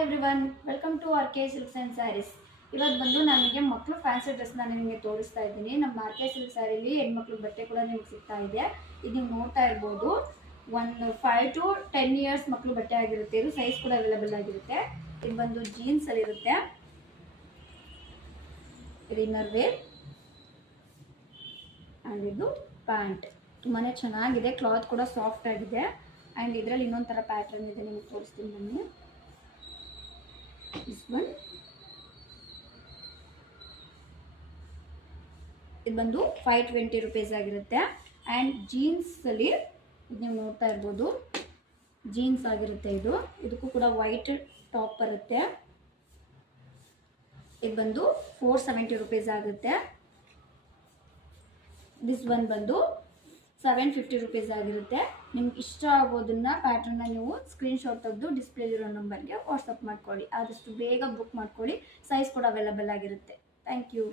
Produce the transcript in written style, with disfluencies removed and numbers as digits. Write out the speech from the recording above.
Everyone, welcome to R K silks and sarees. ಇವತ್ತು ಬಂದು ನನಗೆ ಮಕ್ಕಳು ಫ್ಯಾನ್ಸಿ ಡ್ರೆಸ್ನ ನಿಮಗೆ ತೋರಿಸ್ತಾ ಇದ್ದೀನಿ. ನಮ್ಮ ಆರ್ ಕೆ ಸಿಲ್ಕ್ ಸ್ಯಾರಿಲಿ ಹೆಣ್ಮಕ್ಳು ಬಟ್ಟೆ ಕೂಡ ನಿಮ್ಗೆ ಸಿಗ್ತಾ ಇದೆ. ಇದು ನೀವು ನೋಡ್ತಾ ಇರ್ಬೋದು. 5 to 10 ಇಯರ್ಸ್ ಮಕ್ಕಳು ಬಟ್ಟೆ ಆಗಿರುತ್ತೆ. ಇದು ಸೈಜ್ ಕೂಡ ಅವೈಲೇಬಲ್ ಆಗಿರುತ್ತೆ. ಇದು ಬಂದು ಜೀನ್ಸ್ ಅಲ್ಲಿ ಇರುತ್ತೆ. ಇದು ಇನ್ನರ್ ವೇರ್ ಆ್ಯಂಡ್ ಇದು ಪ್ಯಾಂಟ್. ತುಂಬಾ ಚೆನ್ನಾಗಿದೆ. ಕ್ಲಾತ್ ಕೂಡ ಸಾಫ್ಟ್ ಆಗಿದೆ. ಆ್ಯಂಡ್ ಇದರಲ್ಲಿ ಇನ್ನೊಂದು ಥರ ಪ್ಯಾಟ್ರನ್ ಇದೆ, ನಿಮಗೆ ತೋರಿಸ್ತೀನಿ ನಾನು. This one. ಇದು ಬಂದು 520 ರೂಪೀಸ್ ಆಗಿರುತ್ತೆ. ಆ್ಯಂಡ್ ಜೀನ್ಸಲ್ಲಿ ನೀವು ನೋಡ್ತಾ ಇರ್ಬೋದು, ಜೀನ್ಸ್ ಆಗಿರುತ್ತೆ. ಇದಕ್ಕೂ ಕೂಡ ವೈಟ್ ಟಾಪ್ ಬರುತ್ತೆ. ಇದು ಬಂದು 470 ರೂಪೀಸ್ ಆಗುತ್ತೆ. ದಿಸ್ ಒನ್ ಬಂದು 750 ರೂಪೀಸ್ ಆಗಿರುತ್ತೆ. ನಿಮ್ಗೆ ಇಷ್ಟ ಆಗೋದನ್ನ ಪ್ಯಾಟರ್ನ ನೀವು ಸ್ಕ್ರೀನ್ಶಾಟ್ ತೆಗೆದು ಡಿಸ್ಪ್ಲೇಲಿರೋ ನಂಬರ್ಗೆ ವಾಟ್ಸಪ್ ಮಾಡ್ಕೊಳ್ಳಿ. ಆದಷ್ಟು ಬೇಗ ಬುಕ್ ಮಾಡ್ಕೊಳ್ಳಿ. ಸೈಜ್ ಕೂಡ ಅವೈಲೇಬಲ್ ಆಗಿರುತ್ತೆ. Thank you.